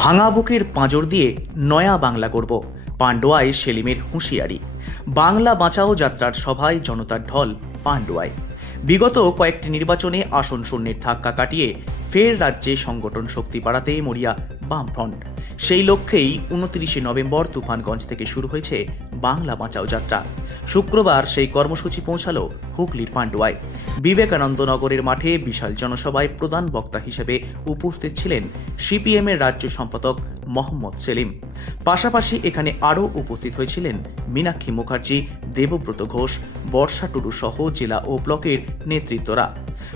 ভাঙা বুকের পাঁজর দিয়ে নয়া বাংলা করব। পাণ্ডুয়ায় সেলিমের হুঁশিয়ারি। বাংলা বাঁচাও যাত্রার সভায় জনতার ঢল পাণ্ডুয়ায় বিগত কয়েকটি নির্বাচনে আসন শূন্যের ধাক্কা কাটিয়ে ফের রাজ্যে সংগঠন শক্তি বাড়াতে মরিয়া বামফ্রন্ট। সেই লক্ষ্যেই উনত্রিশে নভেম্বর তুফানগঞ্জ থেকে শুরু হয়েছে বাংলা বাঁচাও যাত্রা। শুক্রবার সেই কর্মসূচি পৌঁছালো হুগলির পাণ্ডুয়ায়। বিবেকানন্দ নগরের মাঠে বিশাল জনসভায় প্রধান বক্তা হিসেবে উপস্থিত ছিলেন সিপিএমের রাজ্য সম্পাদক মোহাম্মদ সেলিম। পাশাপাশি এখানে আরও উপস্থিত হয়েছিলেন মীনাক্ষী মুখার্জি, দেবব্রত ঘোষ, বর্ষা টুডু সহ জেলা ও ব্লকের নেতৃত্বরা।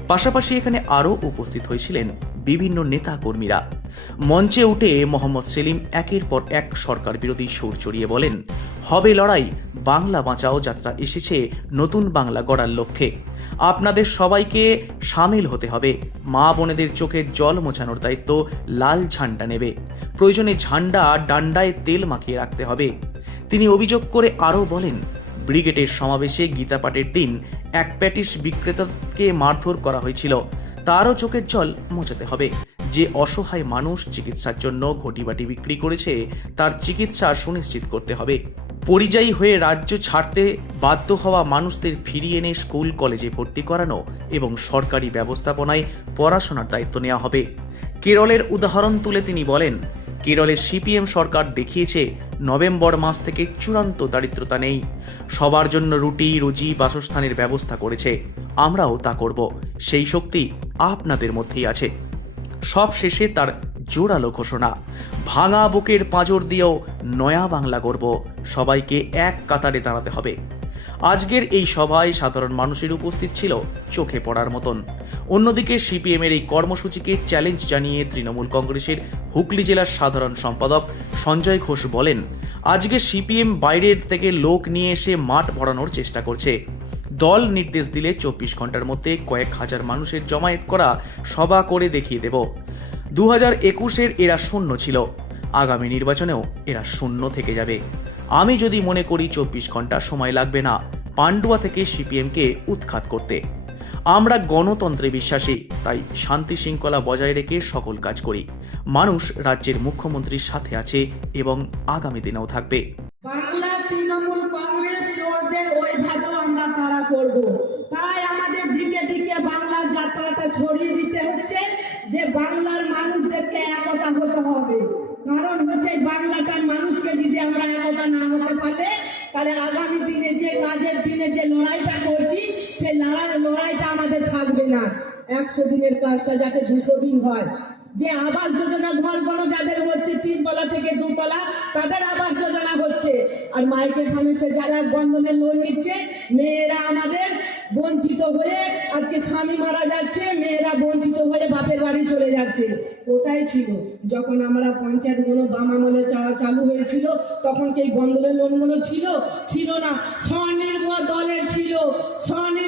পাশাপাশি এখানে আরও উপস্থিত হয়েছিলেন বিভিন্ন নেতা কর্মীরা মঞ্চে উঠে মোহাম্মদ সেলিম একের পর এক সরকার বিরোধী সুর চড়িয়ে বলেন, হবে লড়াই, বাংলা বাঁচাও, যাত্রা এসেছে, নতুন বাংলা গড়ার লক্ষ্যে। আপনাদের সবাইকে সামিল হতে হবে। মা বোনেদের চোখের জল মোছানোর দায়িত্ব লাল ঝান্ডা নেবে। প্রয়োজনে ঝান্ডা ডান্ডায় তেল মাখিয়ে রাখতে হবে। তিনি অভিযোগ করে আরও বলেন, ব্রিগেডের সমাবেশে গীতা পাঠের দিন এক প্যাটিস বিক্রেতাকে মারধর করা হয়েছিল। তারও চোখের জল মোছাতে হবে। যে অসহায় মানুষ চিকিৎসার জন্য ঘটিবাটি বিক্রি করেছে, তার চিকিৎসা সুনিশ্চিত করতে হবে। পরিযায়ী হয়ে রাজ্য ছাড়তে বাধ্য হওয়া মানুষদের ফিরিয়ে এনে স্কুল, কলেজে ভর্তি করানো এবং সরকারি ব্যবস্থাপনায় পড়াশোনার দায়িত্ব নেওয়া হবে। কেরলের উদাহরণ তুলে তিনি বলেন, কেরলের সিপিএম সরকার দেখিয়েছে, নভেম্বর মাস থেকে চূড়ান্ত দারিদ্রতা নেই। সবার জন্য রুটি, রুজি, বাসস্থানের ব্যবস্থা করেছে। আমরাও তা করব। সেই শক্তি আপনাদের মধ্যেই আছে। সব শেষে তার জোরালো ঘোষণা। ভাঙা বুকের পাঁজর দিয়েও নয়া বাংলা করব সবাইকে এক কাতারে দাঁড়াতে হবে। আজকের এই সভায় সাধারণ মানুষের উপস্থিত ছিল চোখে পড়ার মতন। অন্যদিকে সিপিএমের এই কর্মসূচিকে চ্যালেঞ্জ জানিয়ে তৃণমূল কংগ্রেসের হুগলি জেলার সাধারণ সম্পাদক সঞ্জয় ঘোষ বলেন, আজকে সিপিএম বাইরের থেকে লোক নিয়ে এসে মাঠ ভরানোর চেষ্টা করছে। দল নির্দেশ দিলে চব্বিশ ঘণ্টার মধ্যে কয়েক হাজার মানুষের জমায়েত করা সভা করে দেখিয়ে দেব। দু হাজার একুশের এরা শূন্য ছিল। আগামী নির্বাচনেও এরা শূন্য থেকে যাবে। আমি যদি মনে করি চব্বিশ ঘণ্টা সময় লাগবে না, পান্ডুয়া থেকে সিপিএমকে উৎখাত করতে। আমরা গণতন্ত্রে বিশ্বাসী, তাই শান্তি শৃঙ্খলা বজায় রেখে সকল কাজ করি। মানুষ রাজ্যের মুখ্যমন্ত্রীর সাথে আছে এবং আগামী দিনেও থাকবে। করব। তাই আমাদের দিকে দিকে বাংলার যাত্রাটা ছড়িয়ে দিতে হচ্ছে যে বাংলার মানুষদেরকে একতা হতে হবে। কারণ হচ্ছে বাংলাটার মানুষকে যদি আমরা একতা না হতে পারলে, তাহলে আগামী দিনে যে কাজের দিনে যে লড়াইটা করছি সেই লড়াই, লড়াইটা আমাদের থাকবে না। একশো দিনের কাজটা যাতে দুশো দিন হয়। যে আবাস যোজনা ঘরগুলো যাদের হচ্ছে, তিনতলা থেকে দুতলা, তাদের আবাস যোজনা হচ্ছে। আর মাইকের সামনে সে যারা বন্ধনের লোন নিচ্ছে। মেয়েরা আমাদের বঞ্চিত হয়ে আজকে স্বামী মারা যাচ্ছে, মেয়েরা বঞ্চিত হয়ে বাপের বাড়ি চলে যাচ্ছে। কোথায় ছিল? যখন আমরা পঞ্চায়েত বাম মনে চা- চালু হয়েছিল, তখন কি বন্ধনের বন্ধনের লোনগুলো ছিল? ছিল না। স্বনির্ভর দলের ছিল। স্বনির্ভর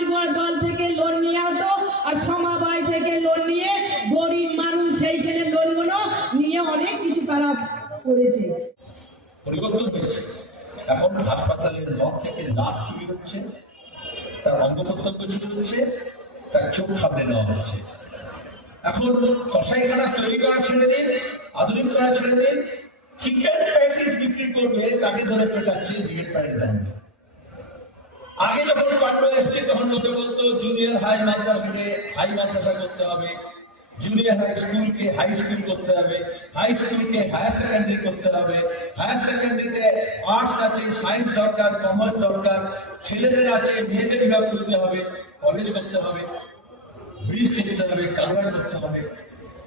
এখন হাসপাতালের লক থেকে লাশ চুরি হচ্ছে, তার অঙ্গ প্রত্যঙ্গ চুরি হচ্ছে, তার চোখ সামনে নেওয়া হচ্ছে এখন কসাইখানা তৈরি করা ছেড়ে দিন, আধুনিক করা ছেড়ে দিন চিকেন প্যাটিস বিক্রি করবে, তাকে ধরে পেটাচ্ছে চিকেন প্যাটিস দিয়ে। আগে যখন পাঠ্য এসছে, তখন লোকে বলতো জুনিয়র হাই মাদ্রাসাকে হাই মাদ্রাসা করতে হবে জুনিয়র হাই স্কুলকে হাই স্কুল করতে হবে হাই স্কুলকে হায়ার সেকেন্ডারি করতে হবে। হায়ার সেকেন্ডারিতে আর্টস আছে সায়েন্স দরকার কমার্স দরকার, ছেলেদের আছে, মেয়েদের বিভাগ তুলতে হবে কলেজ করতে হবে ব্রিজ করতে হবে কালভার করতে হবে।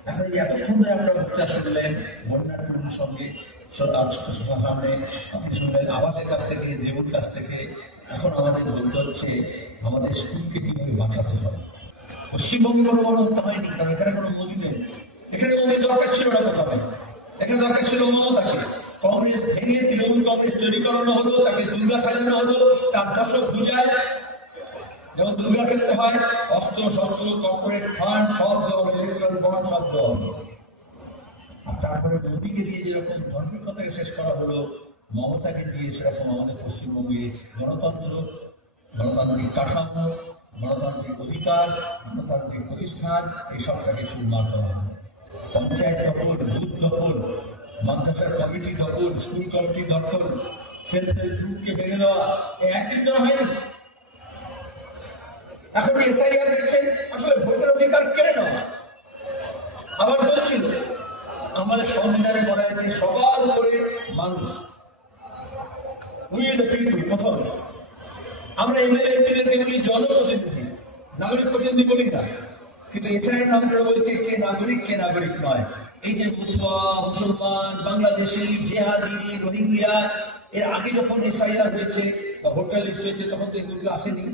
এখন এতক্ষণ ধরে আপনারা বক্তা শুনলেন, বন্যার টুকুর সঙ্গে সামনে, আপনি শুনলেন আবাসের কাছ থেকে, দেবুর কাছ থেকে। এখন আমাদের বলতে হচ্ছে, আমাদের স্কুলকে কীভাবে বাঁচাতে হবে? পশ্চিমবঙ্গ বড় হতে হয়নি কারণ এখানে কোনো মোদী নেই। এখানে মোদী দরকার ছিল না কোথাও এখানে দরকার ছিল মমতাকে। কংগ্রেস ভেঙে তৃণমূল কংগ্রেস তৈরি করানো হলো, তাকে দুর্গা সাজানো হলো, তার দশক পূজায়। যেমন দুর্গা ক্ষেত্রে হয়, অস্ত্র, শস্ত্র কর্পোরেট ফান্ড সব দেওয়া হবে ইলেকট্রন বন্ড সব হবে আর তারপরে মোদীকে দিয়ে যেরকম ধর্মের ধর্মিকতাকে শেষ করা হলো, মমতাকে দিয়ে সেরকম আমাদের পশ্চিমবঙ্গে গণতন্ত্র, গণতান্ত্রিক কাঠামো গণতান্ত্রিক অধিকার, গণতান্ত্রিক প্রতিষ্ঠান, এই সবটাকে চুরমার করা পঞ্চায়েত দখল, বুথ দখল, মাদ্রাসার কমিটি দখল, স্কুল কমিটি দখল সেলফ গ্রুপকে ভেঙে দেওয়া ধরে হয়নি। এখন এসআইআর দেখছেন? আসলে ভোটের অধিকার কেড়ে নেওয়া আবার বলছিল, আমাদের সংবিধানে বলা হয়েছে, সবার উপরে মানুষ। উই দ্য প্রথম। আমরা এমএলএ এমপিদেরকে বলি জনপ্রতিনিধি। নাগরিক প্রতিনিধি বলি না কিন্তু এছাড়া আমরা বলছি কে নাগরিক কে নাগরিক নয়। এই যে মুতুয়া মুসলমান, বাংলাদেশি, জেহাদি রোহিঙ্গিয়া এর আগে যখন এসআইআর হয়েছে বা ভোটার লিস্ট হয়েছে, তখন তো এগুলো আসেনি।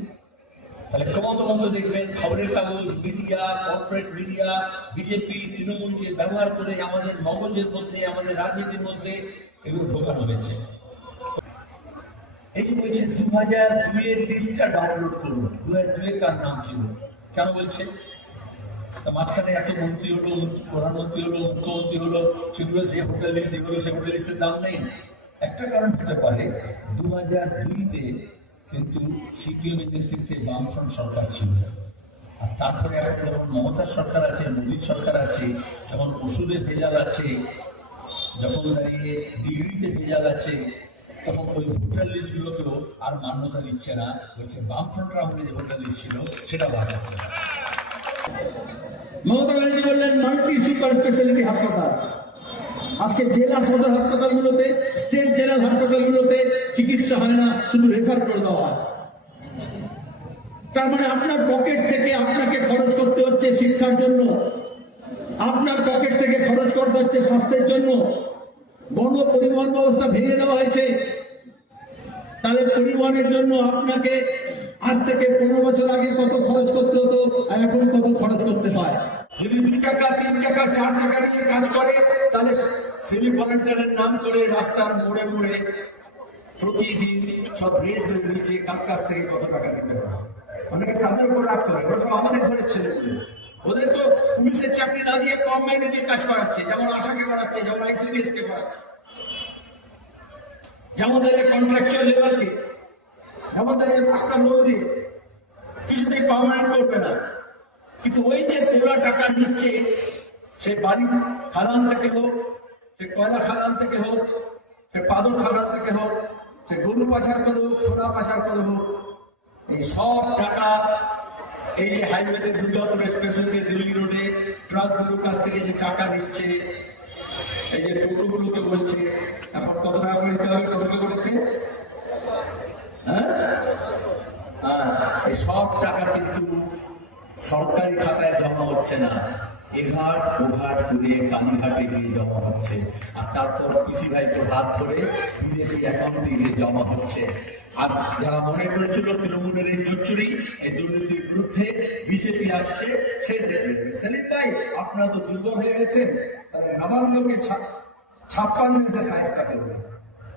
তাহলে ক্রমাগত মতো দেখবেন, খবরের কাগজ, মিডিয়া কর্পোরেট মিডিয়া, বিজেপি তৃণমূলকে ব্যবহার করে আমাদের মগজের মধ্যে, আমাদের রাজনীতির মধ্যে এগুলো ঢোকানো হয়েছে। এই বলছে দু হাজার দুইয়ের লিস্টটা ডাউনলোড করুন। দু হাজার দুয়ে কার নাম ছিল? কেন বলছে? মাঝখানে এত মন্ত্রী হলো, প্রধানমন্ত্রী হলো, মুখ্যমন্ত্রী হলো, সেগুলো যে ভোটার লিস্ট যেগুলো সে ভোটার লিস্টের দাম নেই। একটা কারণ হতে পারে দু হাজার দুইতে কিন্তু নেতৃত্বে বামফ্রন্ট সরকার ছিল। আর তারপরে এখন যখন মমতার সরকার আছে মোদীর সরকার আছে, যখন ওষুধের ভেজাল আছে, যখন দাঁড়িয়ে ডিগ্রিতে ভেজাল আছে তখন ওই ভোটার লিস্ট গুলোকেও আর মান্যতা দিচ্ছে না। বলছে, বামফ্রন্ট আমলে যে ভোটার লিস্ট ছিল, সেটা বাদ মমতা ব্যানার্জি বললেন মাল্টি সুপার স্পেশালিটি হাসপাতাল। আজকে জেলা সদর হাসপাতালগুলোতে স্টেট হাসপাতালগুলোতে চিকিৎসা হয় না, শুধু রেফার করে দেওয়া হয়। তার মানে আপনার পকেট থেকে আপনাকে খরচ করতে হচ্ছে শিক্ষার জন্য। আপনার পকেট থেকে খরচ করতে হচ্ছে স্বাস্থ্যের জন্য। গণ পরিবহন ব্যবস্থা ভেঙে দেওয়া হয়েছে। তাহলে পরিবহনের জন্য আপনাকে আজ থেকে পনেরো বছর আগে কত খরচ করতে হতো আর এখন কত খরচ করতে হয়? যদি দু চাকা, তিন চাকা, চার চাকা নিয়ে কাজ করে, তাহলে সিভিক ভলেন্টিয়ারের নাম করে রাস্তার মোড়ে মোড়ে প্রতিদিন সব রেট বেঁধে দিচ্ছে কার কাছ থেকে কত টাকা দিতে হবে অনেকে তাদের উপর রাগ করে। ওরা আমাদের ঘরের ছেলে ছিল। ওদের তো পুলিশের চাকরি না দিয়ে কম মাইনে দিয়ে কাজ করাচ্ছে, যেমন আশাকে করাচ্ছে, যেমন আইসিডিএস কে করাচ্ছে। যেমন কন্ট্রাকচুয়াল লেবারকে যেমন তাদের পাঁচটা লোক দিয়ে কিছুতেই পার্মানেন্ট করবে না। কিন্তু ওই যে তোলা টাকা নিচ্ছে, সে বাড়ি খাদান থেকে হোক, সে কয়লা খাদান থেকে হোক, সে পাদর খাদান থেকে হোক, সে গরু পাচার করে হোক, সোনা পাচার করে হোক, এই সব টাকা এই যে হাইওয়েতে দুর্গাপুর এক্সপ্রেসওয়েতে দিল্লি রোডে ট্রাকগুলোর কাছ থেকে যে টাকা নিচ্ছে এই যে টোটোগুলোকে বলছে, এখন কত টাকা করে হবে টোটোকে বলেছে হ্যাঁ? এই সব টাকা কিন্তু সরকারি খাতায় জমা হচ্ছে না। এঘাট ওঘাট ঘুরিয়ে কালীঘাটে গিয়ে জমা হচ্ছে। আর তারপর কৃষি ভাইকে হাত ধরে বিদেশি অ্যাকাউন্টে গিয়ে জমা হচ্ছে। আর যারা মনে করেছিল তৃণমূলের এই জোচ্চুরি এই দুর্নীতির বিরুদ্ধে বিজেপি আসছে সে সেলিম ভাই, আপনারা তো দুর্বল হয়ে গেছেন। তাহলে নবান্নকে ছা- ছাপ্পান্ন এটা সাহেস্তা করবে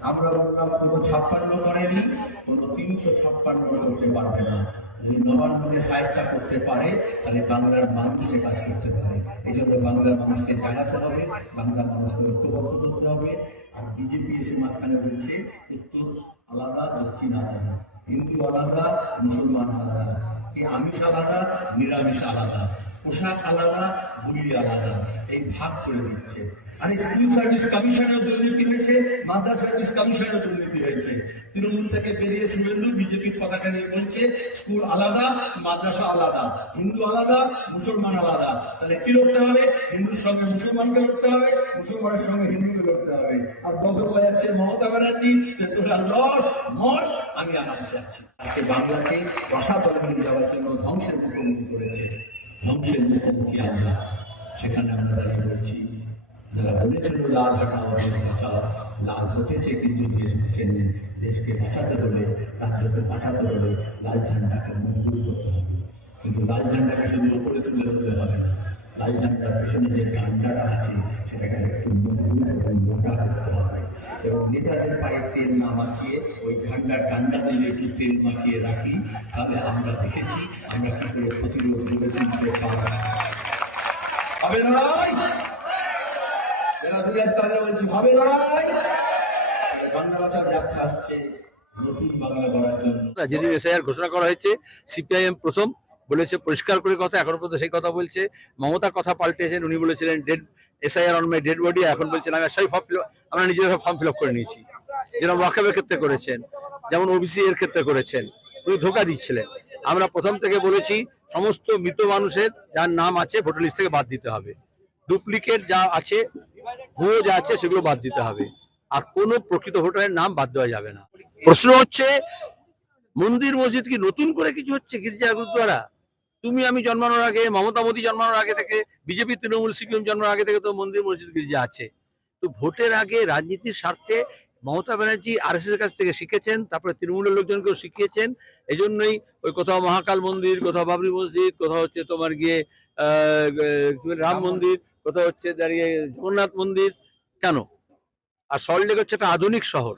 আমরা বললাম, কোনো ছাপ্পান্ন করেনি, কোনো তিনশো ছাপ্পান্ন করতে পারবে না। যদি নবান্নকে সাহায্য করতে পারে, তাহলে বাংলার মানুষ কাজ করতে পারে। এই জন্য বাংলার মানুষকে জানাতে হবে, বাংলার মানুষকে ঐক্যবদ্ধ করতে হবে। আর বিজেপি এসে মাঝখানে বলছে, উত্তর আলাদা, দক্ষিণ আলাদা। হিন্দু আলাদা, মুসলমান আলাদা। কি আমিষ আলাদা, নিরামিষ আলাদা। পোশাক আলাদা গুলি আলাদা। এই ভাগ করে দিচ্ছে। আর স্কুল সার্ভিস কমিশনের দুর্নীতি হয়েছে, মাদ্রাস সার্ভিস কমিশনের দুর্নীতি হয়েছে। তৃণমূল থেকে বেরিয়ে শুভেন্দু বিজেপির পতাকা নিয়ে বলছে, স্কুল আলাদা, মাদ্রাসা আলাদা। হিন্দু আলাদা, মুসলমান আলাদা। তাহলে কি করতে হবে? হিন্দুর সঙ্গে মুসলমানকে লড়তে হবে, মুসলমানের সঙ্গে হিন্দুকে লড়তে হবে। আর বক্তব্য যাচ্ছে, মমতা ব্যানার্জি, যে তোরা লড়, মর, আমি আরামসে আছি। আজকে বাংলাকে ভাষা তলে নিয়ে যাওয়ার জন্য ধ্বংসের মুখোমুখি করেছে। ধ্বংসের মুখোমুখি আমরা সেখানে আমরা দাঁড়িয়ে বলছি, যারা বলেছিল লাল ঘটাও দেশ বাঁচাও লাল ঘটেছে কিন্তু দেশ বেঁচেনি দেশকে বাঁচাতে হলে রাজ্যকে বাঁচাতে হলে লাল ঝান্ডাকে মজবুত করতে হবে। কিন্তু লাল ঝান্ডাকে শুধু উপরে তুলে ধরলে হবে না। লাল ঝান্ডার পেছনে যে ডান্ডাটা আছে, সেটাকে একটু মজবুত এবং মোটা করতে হবে। এবং নেতাদের পায়ে তেল না মাখিয়ে, ওই ঝান্ডার ডান্ডা দিলে একটু তেল মাখিয়ে রাখি, তাহলে আমরা দেখেছি আমরা কি করে প্রতিরোধ পারব হবে যেদিন এসআইআর ঘোষণা করা হয়েছে, সিপিআইএম প্রথম। বলেছে, পরিষ্কার করে কথা, এখনও পর্যন্ত সেই কথা বলছে। মমতার কথা পাল্টেছেন, উনি বলেছিলেন dead SIR on my dead body এখন বলছেন আমি সেই ফর্ম ফিল আমরা নিজেরা ফর্ম ফিল করে নিয়েছি। যেরকম ওয়াকাবের ক্ষেত্রে করেছেন, যেমন ওবিসি এর ক্ষেত্রে করেছেন, উনি ধোকা দিচ্ছিলেন। আমরা প্রথম থেকে বলেছি, সমস্ত মৃত মানুষের, যার নাম আছে, ভোটার লিস্ট থেকে বাদ দিতে হবে। ডুপ্লিকেট যা আছে, ভুয়ো যা আছে, সেগুলো বাদ দিতে হবে। আর কোনো প্রকৃত ভোটারের নাম বাদ দেওয়া যাবে না। প্রশ্ন হচ্ছে, মন্দির মসজিদ কি নতুন করে কিছু হচ্ছে গির্জা গুরুদ্বারা? তুমি আমি জন্মানোর আগে মমতা মোদী জন্মানোর আগে থেকে বিজেপি তৃণমূল সিপিএম জন্মানোর আগে থেকে তো মন্দির মসজিদ গির্জা আছে। তো ভোটের আগে রাজনীতির স্বার্থে মমতা ব্যানার্জি আর এস এর কাছ থেকে শিখেছেন তারপরে তৃণমূলের লোকজনকেও শিখিয়েছেন। এই জন্যই ওই কোথাও মহাকাল মন্দির কোথাও বাবরি মসজিদ কোথাও হচ্ছে তোমার গিয়ে রাম মন্দির কোথাও হচ্ছে দাঁড়িয়ে জগন্নাথ মন্দির। কেন? আর সল্টলেক হচ্ছে একটা আধুনিক শহর।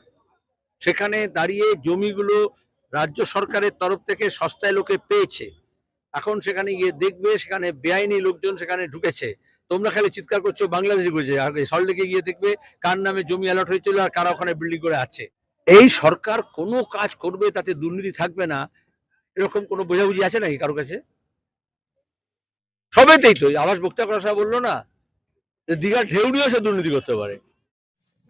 সেখানে দাঁড়িয়ে জমিগুলো রাজ্য সরকারের তরফ থেকে সস্তায় লোকে পেয়েছে। এখন সেখানে গিয়ে দেখবে, সেখানে বেআইনি লোকজন সেখানে ঢুকেছে। তোমরা খালি চিৎকার করছ, বাংলাদেশি করেছে আর সল্টলেকে গিয়ে দেখবে কার নামে জমি অ্যালট হয়েছিল আর কারা ওখানে বিল্ডিং করে আছে। এই সরকার কোনো কাজ করবে, তাতে দুর্নীতি থাকবে না। এরকম কোনো বোঝাবুঝি আছে নাকি কারও কাছে? সবেতেই তো, আবাস বক্তা করা সাহেব বলল না। দীঘার ঢেউ নিয়েও সে দুর্নীতি করতে পারে।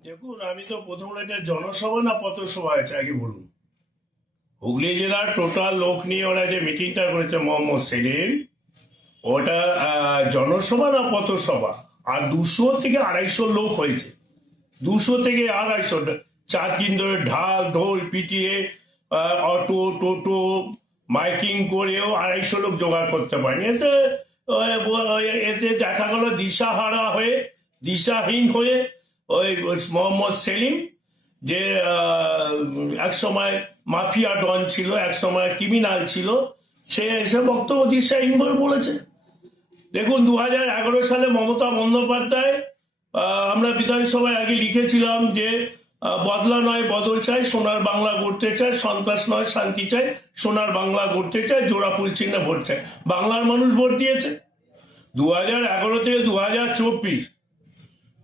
দেখুন, আমি তো প্রথম এটা জনসভা না পথসভা আছে, আগে বলুন। হুগলি জেলার টোটাল লোক নিয়ে ওরা যে মিটিংটা করেছে মোহাম্মদ সেলিম, ওটা জনসভা না পথসভা? আর দুশো থেকে আড়াইশো লোক হয়েছে। দুশো থেকে আড়াইশো, চার দিন ধরে ঢাল, ঢোল, পিটিয়ে অটো, টোটো, মাইকিং করেও আড়াইশো লোক জোগাড় করতে পারেনি। এতে এতে দেখা গেল দিশাহারা হয়ে, দিশাহীন হয়ে ওই মোহাম্মদ সেলিম যে এক সময় মাফিয়া ডন ছিল, এক সময় ক্রিমিনাল ছিল, সে এসে বক্তব্য দিশাহীন বলে বলেছে। দেখুন দু হাজার এগারো সালে মমতা বন্দ্যোপাধ্যায় আমরা বিধানসভায় আগে লিখেছিলাম যে বদলা নয়, বদল চাই, সোনার বাংলা গড়তে চায় সন্ত্রাস নয়, শান্তি চাই, সোনার বাংলা গড়তে চায় জোড়া ফুল চিহ্নে ভোট চায় বাংলার মানুষ ভোট দিয়েছে। দু হাজার এগারো থেকে দু হাজার চব্বিশ,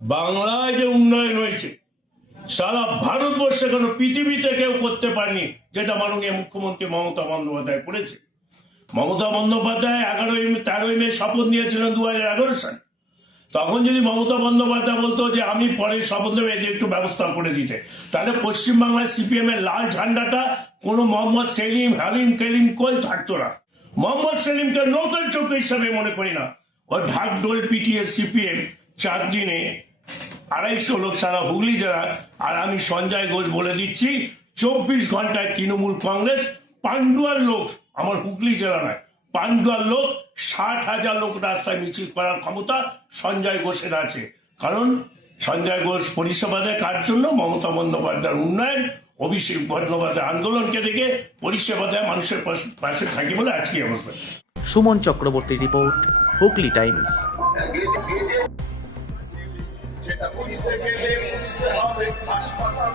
বাংলায় যে উন্নয়ন হয়েছে সারা ভারতবর্ষে কেন পৃথিবীতে কেউ করতে পারেনি, যেটা মাননীয় মুখ্যমন্ত্রী মমতা বন্দ্যোপাধ্যায় করেছে? মমতা বন্দ্যোপাধ্যায় এগারোই তেরোই মে শপথ নিয়েছিলেন দু হাজার এগারো সালে। তখন যদি মমতা বন্দ্যোপাধ্যায় বলতো যে আমি পরে শপথ নেবে যে একটু ব্যবস্থা করে দিতে। তাহলে পশ্চিমবাংলায় সিপিএম এর লাল ঝান্ডাটা কোনো মোহাম্মদ সেলিম, হালিম, কেলিম কই থাকতো না। মোহাম্মদ সেলিমকে নৌকার চোখ হিসাবে মনে করি না। ও ঢাক ডোল পিটিয়ে সিপিএম চার দিনে আড়াইশো লোক সারা হুগলি জেলা, আর আমি সঞ্জয় ঘোষ বলে দিচ্ছি, চব্বিশ ঘন্টায় তৃণমূল কংগ্রেস, পান্ডুয়ার লোক আমার হুগলি জেলা নয়, পান্ডুয়ার লোক, ষাট হাজার লোক রাস্তায় মিছিল করার ক্ষমতা সঞ্জয় ঘোষের আছে। কারণ সঞ্জয় ঘোষ পরিষেবা দেয় কার জন্য? মমতা বন্দ্যোপাধ্যায়ের উন্নয়ন, অভিষেক বন্দ্যোপাধ্যায় আন্দোলনকে দেখে পরিষেবা দেয় মানুষের পাশে- পাশে থাকি বলে আজকে অবস্থা। Suman Chakraborty report, Hooghly times. যেটা বুঝতে গেলে বুঝতে হবে হাসপাতাল